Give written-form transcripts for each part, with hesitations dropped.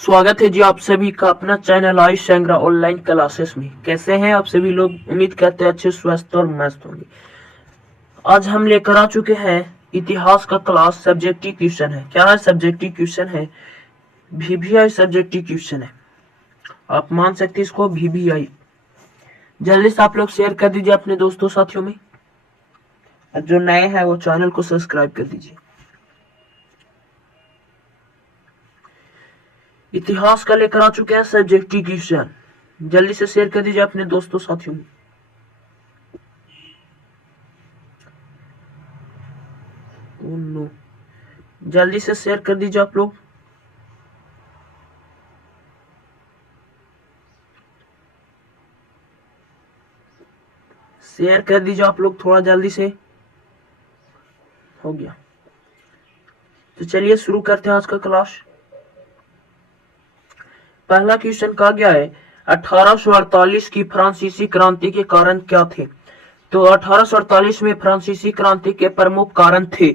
स्वागत है जी आप सभी का अपना चैनल आयुष संग्रह ऑनलाइन क्लासेस में। कैसे हैं आप सभी लोग? उम्मीद करते हैं अच्छे स्वस्थ और मस्त होंगे। आज हम लेकर आ चुके हैं इतिहास का क्लास। सब्जेक्टिव क्वेश्चन है। क्या है? सब्जेक्टिव क्वेश्चन है। VVI सब्जेक्टिव क्वेश्चन है। आप मान सकते हैं इसको VVI। जल्दी से आप लोग शेयर कर दीजिए अपने दोस्तों साथियों में। जो नए हैं वो चैनल को सब्सक्राइब कर दीजिए। इतिहास का लेकर आ चुके हैं सब्जेक्टिव क्वेश्चन। जल्दी से शेयर कर दीजिए अपने दोस्तों साथियों में। नो, जल्दी से शेयर कर दीजिए आप लोग। शेयर कर दीजिए आप लोग थोड़ा जल्दी से। हो गया तो चलिए शुरू करते हैं आज का क्लास। पहला क्वेश्चन कहा गया है 1848 की फ्रांसीसी क्रांति के कारण क्या थे? तो 1848 में फ्रांसीसी क्रांति के प्रमुख कारण थे।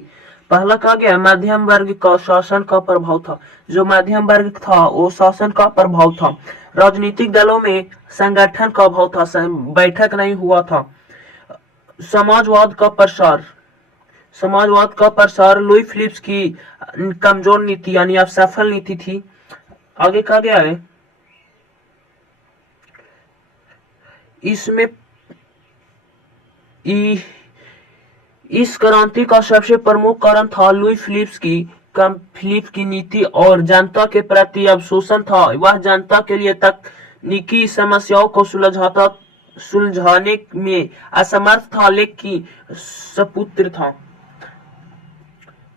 पहला कहा गया मध्यम वर्ग का शासन का प्रभाव था। जो मध्यम वर्ग था वो शासन का प्रभाव था। राजनीतिक दलों में संगठन का अभाव था, बैठक नहीं हुआ था। समाजवाद का प्रसार लुई फिलिप्स की कमजोर नीति यानी असफल नीति थी। आगे कहा गया है इसमें इस क्रांति का सबसे प्रमुख कारण था लुई फिलिप्स की नीति और जनता के प्रति अवशोषण था। वह जनता के लिए तकनीकी समस्याओं को सुलझाने में असमर्थ था, लेकिन सपुत्र था।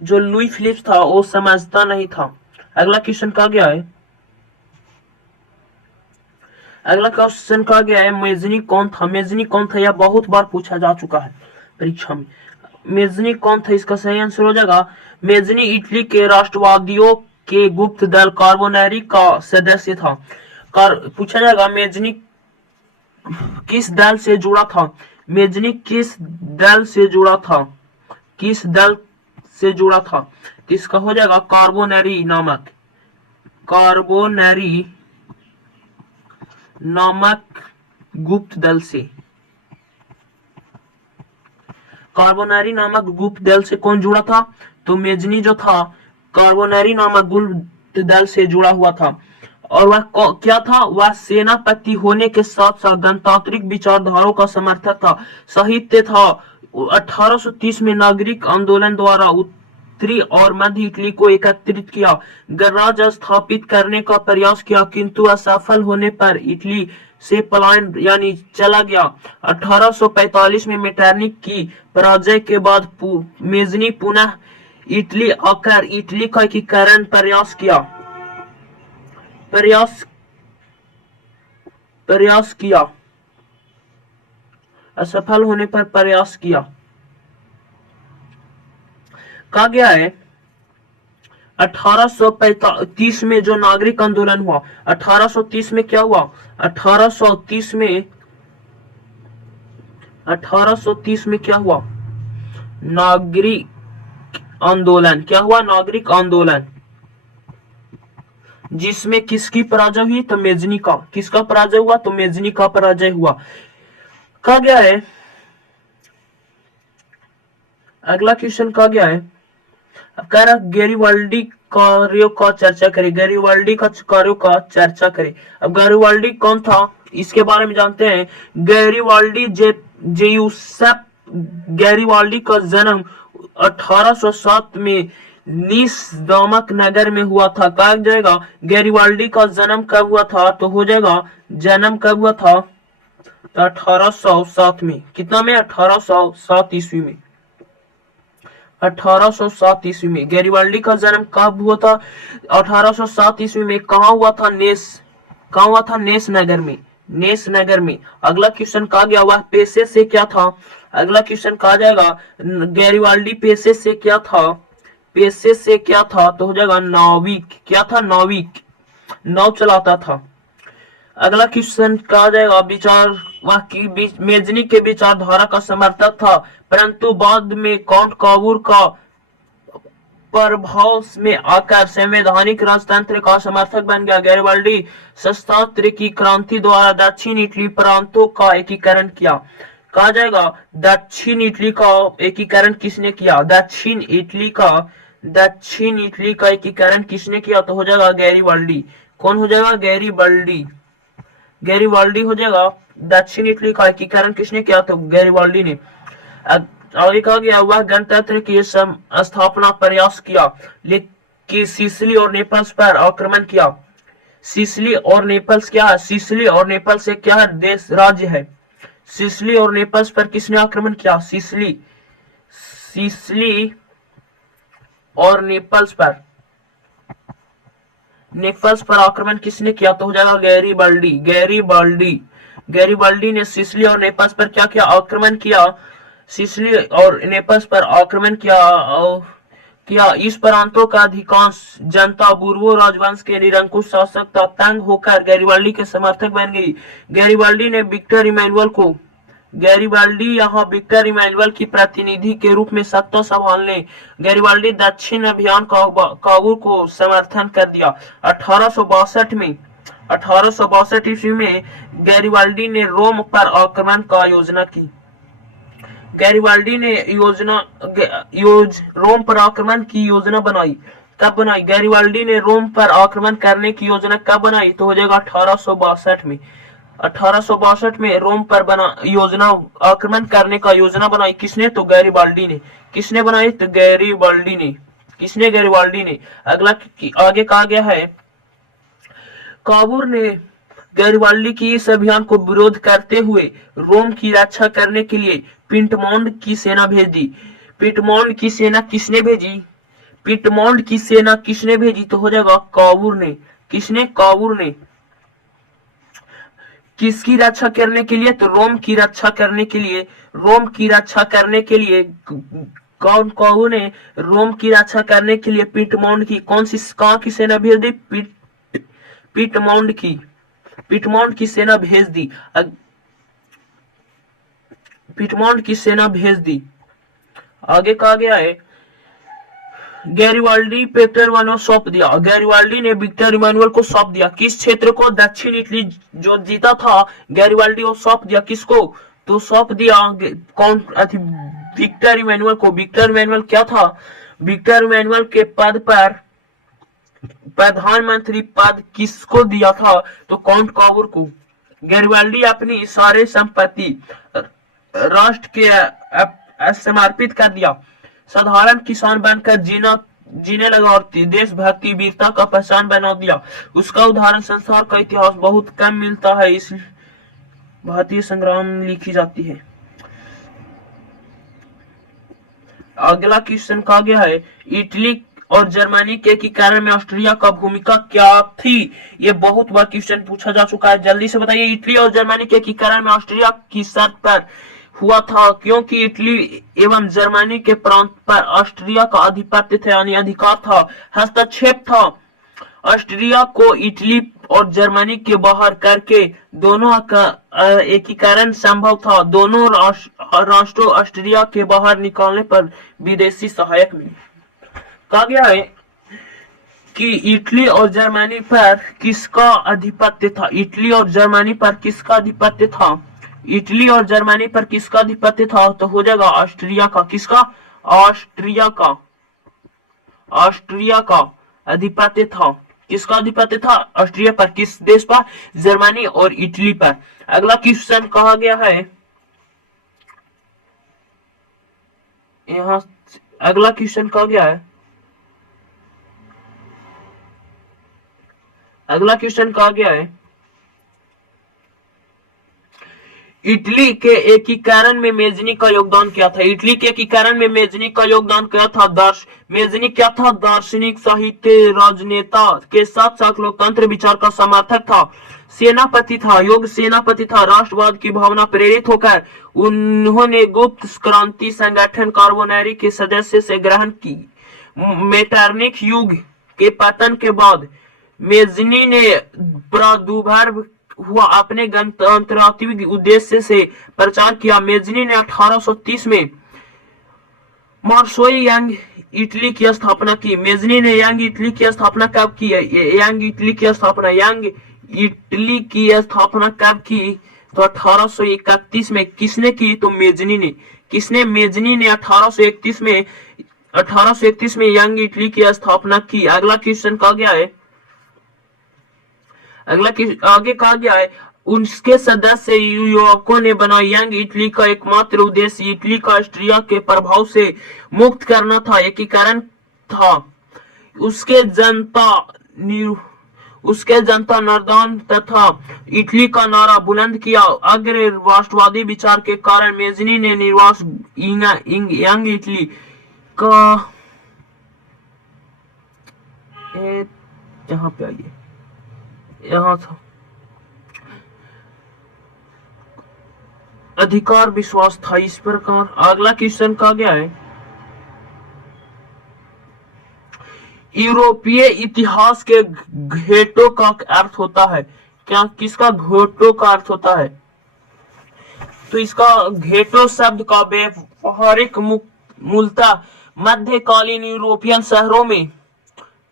जो लुई फिलिप्स था वो समझता नहीं था। अगला क्वेश्चन कहा गया है मेजनी कौन था? मेजनी कौन था यह बहुत बार पूछा जा चुका है परीक्षा में। मेजनी कौन था? इसका सही आंसर हो जाएगा मेजनी इटली के राष्ट्रवादियों के गुप्त दल कार्बोनेरी का सदस्य था। पूछा जाएगा मेजनी किस दल से जुड़ा था? मेजनी किस दल से जुड़ा था? इसका हो जाएगा कार्बोनेरी नामक गुप्त दल से। कार्बोनेरी नामक गुप्त दल से कौन जुड़ा था? तो मेजनी जो था कार्बोनेरी नामक गुप्त दल से जुड़ा हुआ था। और वह क्या था? वह सेनापति होने के साथ साथ गणतांत्रिक विचारधाराओं का समर्थक था। साहित्य था। 1830 में नागरिक आंदोलन द्वारा उत्तरी और मध्य इटली को एकत्रित किया, गणराज्य स्थापित करने का प्रयास किया, किंतु असफल होने पर इटली से पलायन यानी चला गया। 1845 में मेटरनिख की पराजय के बाद मेजनी पुनः इटली आकर इटली का एकीकरण प्रयास किया। असफल होने पर प्रयास किया। कहा गया है 1835 में जो नागरिक आंदोलन हुआ, 1830 में क्या हुआ? 1830 में क्या हुआ? नागरिक आंदोलन। क्या हुआ? नागरिक आंदोलन, जिसमें किसकी पराजय हुई? तो मेजनी का। किसका पराजय हुआ? तो मेजनी का पराजय हुआ। कहा गया है अगला क्वेश्चन कहा गया है कह रहा गैरिबाल्डी कार्यों का चर्चा करें। गैरिबाल्डी का कार्यों का चर्चा करें। अब गैरिबाल्डी कौन था इसके बारे में जानते हैं। गैरिबाल्डी जेयूसेप गैरिबाल्डी का जन्म 1807 में नीस नामक नगर में हुआ था। कहा जाएगा गैरिबाल्डी का जन्म कब हुआ था? तो हो जाएगा जन्म कब हुआ था? तो 1807 में। कितना में? 1807 ईस्वी में। 1807 ईस्वी में गैरिबाल्डी का जन्म कब हुआ था? 1807 ईस्वी में। कहा हुआ था? नेस नगर में। अगला क्वेश्चन कहा गया वह पेशे से क्या था? अगला क्वेश्चन कहा जाएगा गैरिबाल्डी पेशे से क्या था? तो हो जाएगा नाविक। क्या था? नाविक, नाव चलाता था। अगला क्वेश्चन कहा जाएगा मेजनी के विचारधारा का समर्थक था, परंतु बाद में काउंट काबूर का प्रभाव में आकर संवैधानिक राजतंत्र का समर्थक बन गया। गैरिबाल्डी सशस्त्र की क्रांति द्वारा दक्षिण इटली प्रांतों का एकीकरण किया। कहा जाएगा दक्षिण इटली का एकीकरण किसने किया? दक्षिण इटली का एकीकरण किसने किया? तो हो जाएगा गैरिबाल्डी। कौन हो जाएगा? गैरिबाल्डी हो जाएगा। दक्षिण इटली का एकीकरण किसने किया? तो गैरिबाल्डी ने। आगे कहा गया वह गणतंत्र की स्थापना प्रयास किया, लेकिन सिसिली और नेपल्स पर आक्रमण किया। सिसिली और नेपल्स क्या है? सिसिली और नेपल्स एक क्या है? देश राज्य है। सिसिली और नेपल्स पर किसने आक्रमण किया? सिसिली और नेपल्स पर आक्रमण किसने किया? तो हो जाएगा गैरिबाल्डी ने सिसिली और नेपल्स पर क्या किया? आक्रमण किया। सिसिली और नेपल्स पर आक्रमण किया। इस प्रांतों का अधिकांश जनता बुर्बो राजवंश के निरंकुश शासक था। तंग होकर गैरिबाल्डी के समर्थक बन गई। गैरिबाल्डी यहाँ विक्टर इमैनुअल की प्रतिनिधि के रूप में सत्ता संभालने गैरिबाल्डी दक्षिण अभियान काबुल को समर्थन कर दिया। 1862 ईस्वी में गैरिबाल्डी ने रोम पर आक्रमण का योजना की। गैरिबाल्डी ने रोम पर आक्रमण की योजना बनाई। कब बनाई? गैरिबाल्डी ने रोम पर आक्रमण करने की योजना कब बनाई? तो हो जाएगा 1862 में। 1862 में रोम पर आक्रमण करने का योजना बनाई। किसने? तो गैरिबाल्डी ने। किसने बनाई? तो गैरिबाल्डी ने। अगला आगे कहा गया है काबूर ने गैरिबाल्डी की इस अभियान को विरोध करते हुए रोम की रक्षा करने के लिए पिटमोंड की सेना भेज दी। पिटमोंड की सेना किसने भेजी? तो हो जाएगा काबूर ने। किसने? काबूर ने। किसकी रक्षा करने के लिए? तो रोम की रक्षा करने के लिए काबूर ने रोम की रक्षा करने के लिए पिटमोंड की कहाँ की सेना भेज दी? पिटमोंड की सेना भेज दी। आगे कहा गया है गैरिबाल्डी विक्टर इमैनुअल सौंप दिया। गैरिबाल्डी ने विक्टर इमैनुअल को सौंप दिया। किस क्षेत्र को? दक्षिण इटली जो जीता था गैरिबाल्डी वो सौंप दिया। किसको? तो सौंप दिया कौन? विक्टर इमैनुअल को। विक्टर इमैनुअल क्या था? विक्टर इमैनुअल के पद पर प्रधानमंत्री पद किसको दिया था? तो काउंट काबूर को। गैरिबाल्डी अपनी सारे संपत्ति राष्ट्र के समर्पित कर दिया। साधारण किसान बनकर जीने लगा और देशभक्ति वीरता का पहचान बना दिया। उसका उदाहरण संसार का इतिहास बहुत कम मिलता है। इस भारतीय संग्राम लिखी जाती है। अगला क्वेश्चन कहा गया है इटली और जर्मनी के एकीकरण में ऑस्ट्रिया का भूमिका क्या थी? ये बहुत बार क्वेश्चन पूछा जा चुका है। जल्दी से बताइए। इटली और जर्मनी के एकीकरण में ऑस्ट्रिया की शर्त पर हुआ था क्योंकि इटली एवं जर्मनी के प्रांत पर ऑस्ट्रिया का आधिपत्य था, यानी अधिकार था, हस्तक्षेप था। ऑस्ट्रिया को इटली और जर्मनी के बाहर करके दोनों का एकीकरण संभव था। दोनों राष्ट्रों ऑस्ट्रिया के बाहर निकालने पर विदेशी सहायक मिले। कहा गया है कि इटली और जर्मनी पर किसका आधिपत्य था? इटली और जर्मनी पर किसका आधिपत्य था? इटली और जर्मनी पर किसका आधिपत्य था? तो हो जाएगा ऑस्ट्रिया का। किसका? ऑस्ट्रिया का आधिपत्य था। किसका आधिपत्य था? ऑस्ट्रिया पर। किस देश पर? जर्मनी और इटली पर। अगला क्वेश्चन कहा गया है यहाँ अगला क्वेश्चन कहा गया है इटली के एकीकरण में मेजनी का योगदान क्या था? इटली के एकीकरण में मेजनी का योगदान क्या था? मेजनी क्या था? दार्शनिक, साहित्य, राजनेता के साथ साथ लोकतंत्र विचार का समर्थक था, सेनापति था, योग सेनापति था। राष्ट्रवाद की भावना प्रेरित होकर उन्होंने गुप्त क्रांति संगठन कार्बोनेरी के सदस्य से ग्रहण की। मेटरनिख युग के पतन के बाद मेजनी ने प्रादुर्भाव हुआ अपने गणतंत्रात्मक उद्देश्य से प्रचार किया। मेजनी ने 1830 में मार्शोई यंग इटली की स्थापना की? मेजनी ने यंग इटली की स्थापना कब की? यंग इटली की स्थापना यंग इटली की स्थापना कब की? तो 1831 में। किसने की? तो मेजनी ने। किसने? मेजनी ने 1831 में यंग इटली की स्थापना की। अगला क्वेश्चन कहा गया है, आगे कहा गया है, उसके सदस्य युवकों ने बना यंग इटली का एकमात्र उद्देश्य इटली को ऑस्ट्रिया के प्रभाव से मुक्त करना था, एकीकरण था। उसके जनता निर्दान तथा इटली का नारा बुलंद किया। अग्र राष्ट्रवादी विचार के कारण मेजनी ने निर्वास यंग इटली का यहाँ पे आइए, यहाँ था अधिकार विश्वास था इस प्रकार। अगला क्वेश्चन कहा गया है, यूरोपीय इतिहास के घेटों का अर्थ होता है क्या? किसका घेटों का अर्थ होता है? तो इसका घेटो शब्द का व्यवहारिक मूलतः मध्यकालीन यूरोपियन शहरों में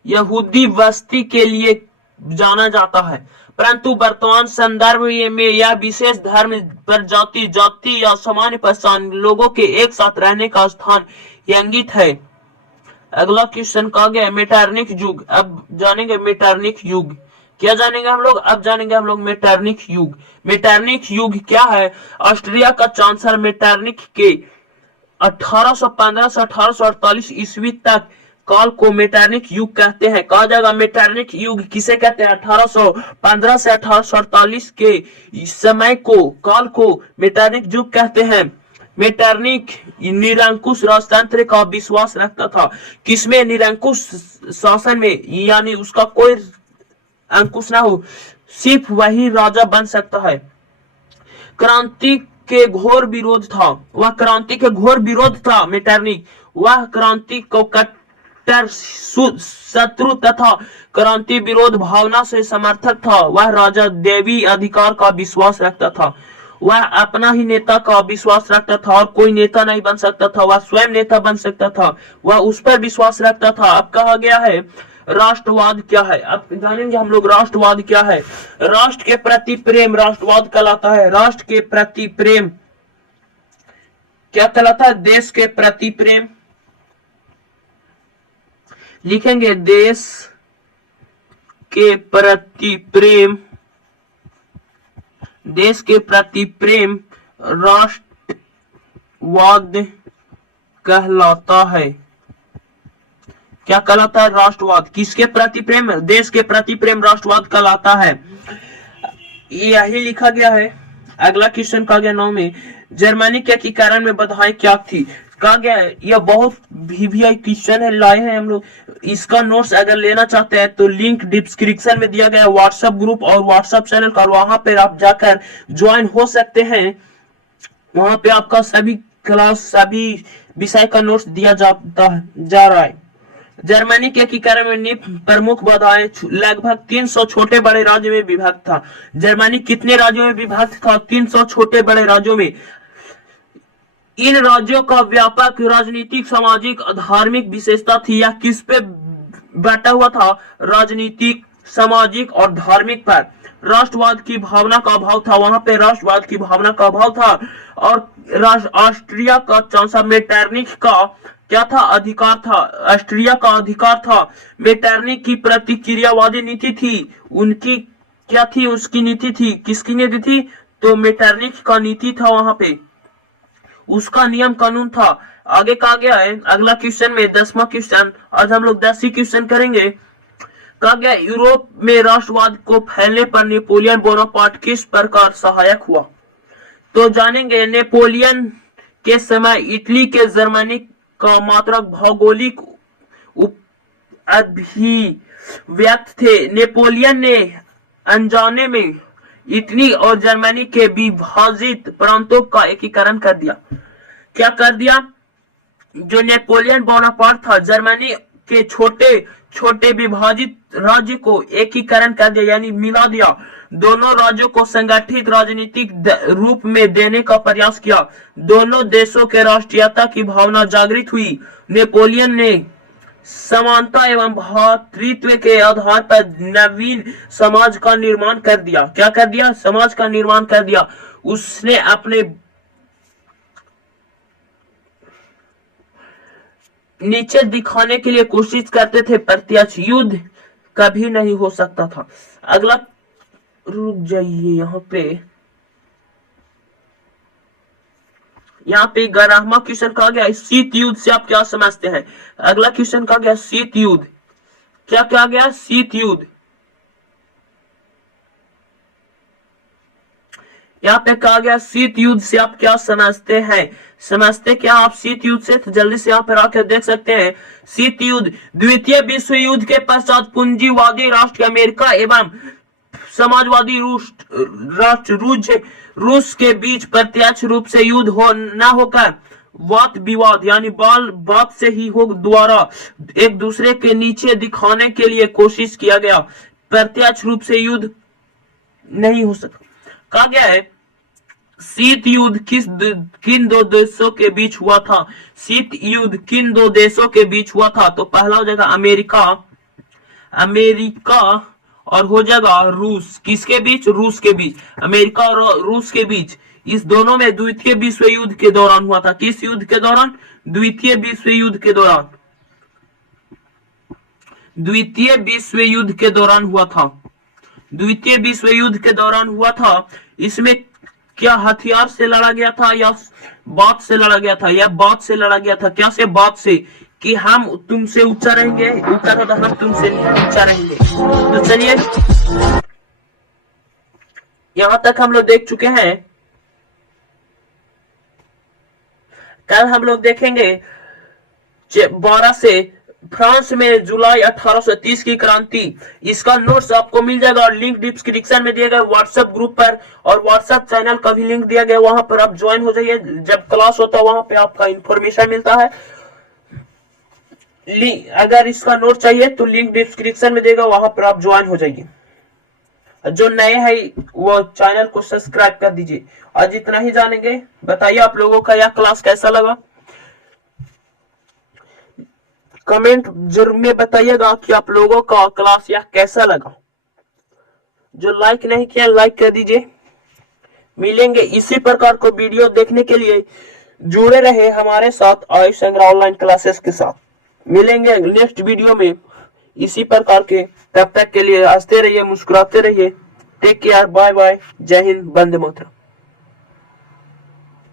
यहूदी बस्ती के लिए जाना जाता है, परंतु वर्तमान संदर्भ में यह विशेष धर्म पर जाति या सामान्य पहचान लोगों के एक साथ रहने का स्थान इंगित है। अगला क्वेश्चन कहा गया मेटरनिक युग। अब जानेंगे मेटरनिक युग। क्या जानेंगे हम लोग? अब जानेंगे हम लोग मेटरनिक युग। मेटरनिक युग क्या है? ऑस्ट्रिया का चांसलर मेटरनिक के 1815 से 1848 ईस्वी तक काल को मेटरनिक युग कहते हैं। कहा जाएगा मेटरनिक युग किसे कहते हैं? 1815 से 1848 के समय को, काल को मेटरनिक युग कहते हैं। मेटरनिक निरंकुश राजतंत्र का विश्वास रखता था। किसमें? निरंकुश शासन में, यानी उसका कोई अंकुश ना हो, सिर्फ वही राजा बन सकता है। क्रांति के घोर विरोध था, वह क्रांति के घोर विरोध था मेटरनिक। वह क्रांति को कट्टर शत्रु तथा क्रांति विरोध भावना से समर्थक था। वह राजा देवी अधिकार का विश्वास रखता था। वह अपना ही नेता का विश्वास रखता था और कोई नेता नहीं बन सकता था, वह स्वयं नेता बन सकता था, वह उस पर विश्वास रखता था। अब कहा गया है राष्ट्रवाद क्या है? अब जानेंगे हम लोग राष्ट्रवाद क्या है। राष्ट्र के प्रति प्रेम राष्ट्रवाद कहलाता है। राष्ट्र के प्रति प्रेम क्या कहलाता है? देश के प्रति प्रेम। लिखेंगे देश के प्रति प्रेम, देश के प्रति प्रेम राष्ट्रवाद कहलाता है। क्या कहलाता है? राष्ट्रवाद। किसके प्रति प्रेम? देश के प्रति प्रेम राष्ट्रवाद कहलाता है। यही लिखा गया है। अगला क्वेश्चन कहा गया 9 में, जर्मनी के एकीकरण में बाधाएं क्या थी? कहा गया है, यह बहुत वीवीआई क्वेश्चन है, लाए हैं हम लोग। इसका नोट्स अगर लेना चाहते हैं तो लिंक डिस्क्रिप्शन में दिया गया व्हाट्सएप ग्रुप और व्हाट्सएप चैनल का, वहां पर आप जाकर ज्वाइन हो सकते हैं। वहां पे आपका सभी क्लास, सभी विषय का नोट्स दिया जा रहा है। जर्मनी के एकीकरण में प्रमुख बाधाएं लगभग 300 छोटे बड़े राज्यों में विभक्त था। जर्मनी कितने राज्यों में विभक्त था? 300 छोटे बड़े राज्यों में। इन राज्यों का व्यापक राजनीतिक, सामाजिक, धार्मिक विशेषता थी। यह किस पे बैठा हुआ था? राजनीतिक, सामाजिक और धार्मिक पर। राष्ट्रवाद की भावना का अभाव था, वहां पे राष्ट्रवाद की भावना का अभाव था। और ऑस्ट्रिया का चांसलर मेटरनिक का क्या था? अधिकार था। ऑस्ट्रिया का अधिकार था। मेटरनिक की प्रतिक्रियावादी नीति थी। उनकी क्या थी? उसकी नीति थी। किसकी नीति थी? तो मेटरनिक का नीति था, वहां पे उसका नियम कानून था। आगे कहा गया है अगला क्वेश्चन में 10वां क्वेश्चन, आज हम लोग 10 ही क्वेश्चन करेंगे। कहा गया यूरोप में राष्ट्रवाद को फैलने पर नेपोलियन बोनापार्ट किस प्रकार सहायक हुआ? तो जानेंगे नेपोलियन के समय इटली के जर्मनी का मात्र भौगोलिक अभिव्यक्त थे। नेपोलियन ने अनजाने में इटली और जर्मनी के विभाजित प्रांतों का एकीकरण कर दिया। क्या कर दिया? जो नेपोलियन बोनापार्ट था, जर्मनी के छोटे छोटे विभाजित राज्य को एकीकरण कर दिया, यानी मिला दिया। दोनों राज्यों को संगठित राजनीतिक रूप में देने का प्रयास किया। दोनों देशों के राष्ट्रीयता की भावना जागृत हुई। नेपोलियन ने समानता एवं भ्रातृत्व के आधार पर नवीन समाज का निर्माण कर दिया। क्या कर दिया? समाज का निर्माण कर दिया। उसने अपने नीचे दिखाने के लिए कोशिश करते थे, प्रत्यक्ष युद्ध कभी नहीं हो सकता था। अगला, रुक जाइए, यहाँ पे 11वां क्वेश्चन कहा गया शीत युद्ध से आप क्या समझते हैं। अगला क्वेश्चन कहा गया शीत युद्ध। क्या कहा गया? शीत युद्ध। यहाँ पे कहा गया शीत युद्ध से आप क्या समझते हैं। समझते क्या आप शीत युद्ध से? तो जल्दी से यहाँ पर आकर देख सकते हैं। शीत युद्ध द्वितीय विश्व युद्ध के पश्चात पूंजीवादी राष्ट्र अमेरिका एवं समाजवादी राष्ट्र रूस के बीच प्रत्यक्ष रूप से युद्ध न होकर वाद विवाद यानी बाल बात से ही हो द्वारा एक दूसरे के नीचे दिखाने के लिए कोशिश किया गया। प्रत्यक्ष रूप से युद्ध नहीं हो सकता। कहा गया है शीत युद्ध किन दो देशों के बीच हुआ था। शीत युद्ध किन दो देशों के बीच हुआ था? तो पहला हो जाएगा अमेरिका और हो जाएगा रूस। किसके बीच? रूस के बीच। अमेरिका और रूस के बीच। इस दोनों में द्वितीय विश्व युद्ध के दौरान हुआ था। किस युद्ध के दौरान? द्वितीय विश्व युद्ध के दौरान। द्वितीय विश्व युद्ध के दौरान हुआ था। द्वितीय विश्व युद्ध के दौरान हुआ था। इसमें क्या हथियार से लड़ा गया था या बात से लड़ा गया था? या बात से लड़ा गया था। क्या से? बात से, कि हम तुमसे ऊंचा रहेंगे, ऊपर होता हम तुमसे नीचा रहेंगे। तो चलिए, यहां तक हम लोग देख चुके हैं। कल हम लोग देखेंगे 12 से फ्रांस में जुलाई 1830 की क्रांति। इसका नोट्स आपको मिल जाएगा और लिंक डिस्क्रिप्शन में दिया गया व्हाट्सएप ग्रुप पर, और व्हाट्सएप चैनल का भी लिंक दिया गया, वहां पर आप ज्वाइन हो जाइए। जब क्लास होता है वहां पे आपका इंफॉर्मेशन मिलता है। अगर इसका नोट चाहिए तो लिंक डिस्क्रिप्शन में देगा, वहां पर आप ज्वाइन हो जाइए। जो नए हैं वो चैनल को सब्सक्राइब कर दीजिए। आज इतना ही जानेंगे। बताइए आप लोगों का यह क्लास कैसा लगा। कमेंट जरूर में बताइएगा कि आप लोगों का क्लास यह कैसा लगा। जो लाइक नहीं किया लाइक कर दीजिए। मिलेंगे इसी प्रकार को वीडियो देखने के लिए जुड़े रहे हमारे साथ आयुष संग्रह ऑनलाइन क्लासेस के साथ। मिलेंगे नेक्स्ट वीडियो में इसी प्रकार के। तब तक के लिए हंसते रहिए, मुस्कुराते रहिए। टेक केयर, बाय बाय, जय हिंद, वंदे मातरम।